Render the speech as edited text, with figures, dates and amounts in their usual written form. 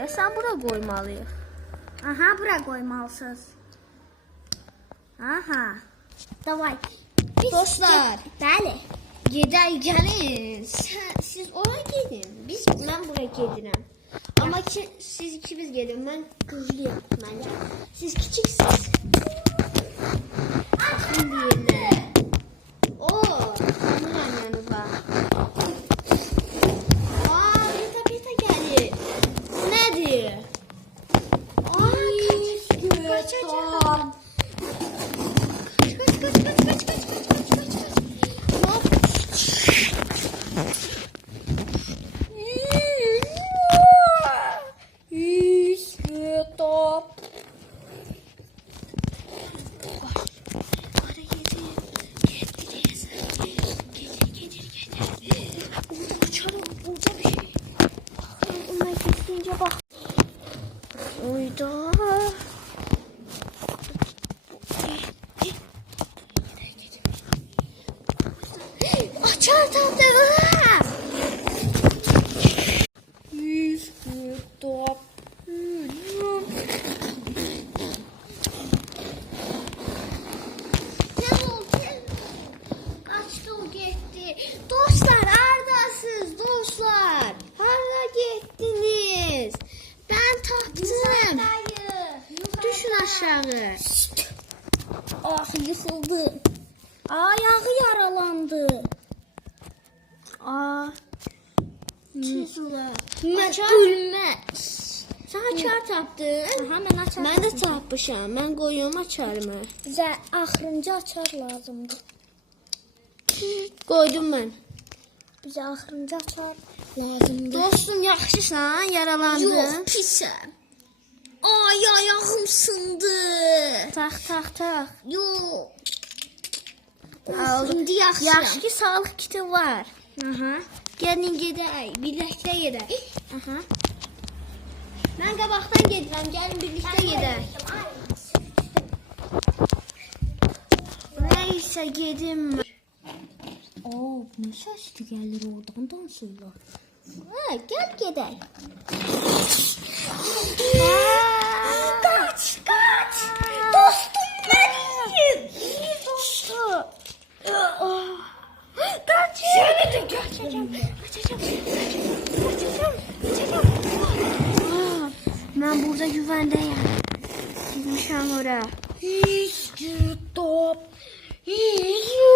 Deyəsən bura qoymalıyıq. Aha, bura qoymalısınız. Aha. Davay. Dostlar, Bəli. gəlin. Siz ora gedin. Mən bura gedirəm. Amma ki, siz ikiniz gedin. Mən güclüyəm məncə. Siz kiçiksiniz. Açın deyirlər. Oo, bunlar yanıba. Pita gəlir. Nədir? Kaçacağım. Kaç. Hop. Stop. Hadi getir. Uçalım. Burada bir şey. Ona gittiğince bak. Oyda. Açar tadı. Stop. Kaçtı o gitti. Dostlar neredesiniz dostlar? Harada gittiniz? Ben taktım. Düşün aşağı. Ah, yıkıldı. Ayağı yaralandı. Tez ola. Açar. Gülməz. Sen açar tapdın. Aha, mən açar. Mən də tapmışam. Mən qoyuyorum açarımı. Bizə axırıncı açar lazımdır. Qoydum mən. Bizə axırıncı açar lazımdır. Dostum yaxşısan, yaralandın. Yox, pisəm. Ay ayağım sındı. Tak. Yox. İndi yaxşıyam. Yaxşı ki sağlıq kiti var. Aha. Gəlin gedək, birlikdə gedək. Aha. Mən qabaqdan gedirəm, gəlin birlikdə gedək. Neysə gedim. Ne səsli gəlir oradan sonra? Gəl gedək. Kaç. Dostum benim. İyi dostum. Kaç. Seni de kaçacağım. Ben burada güvendeyim. Gitmişim oraya. Stop.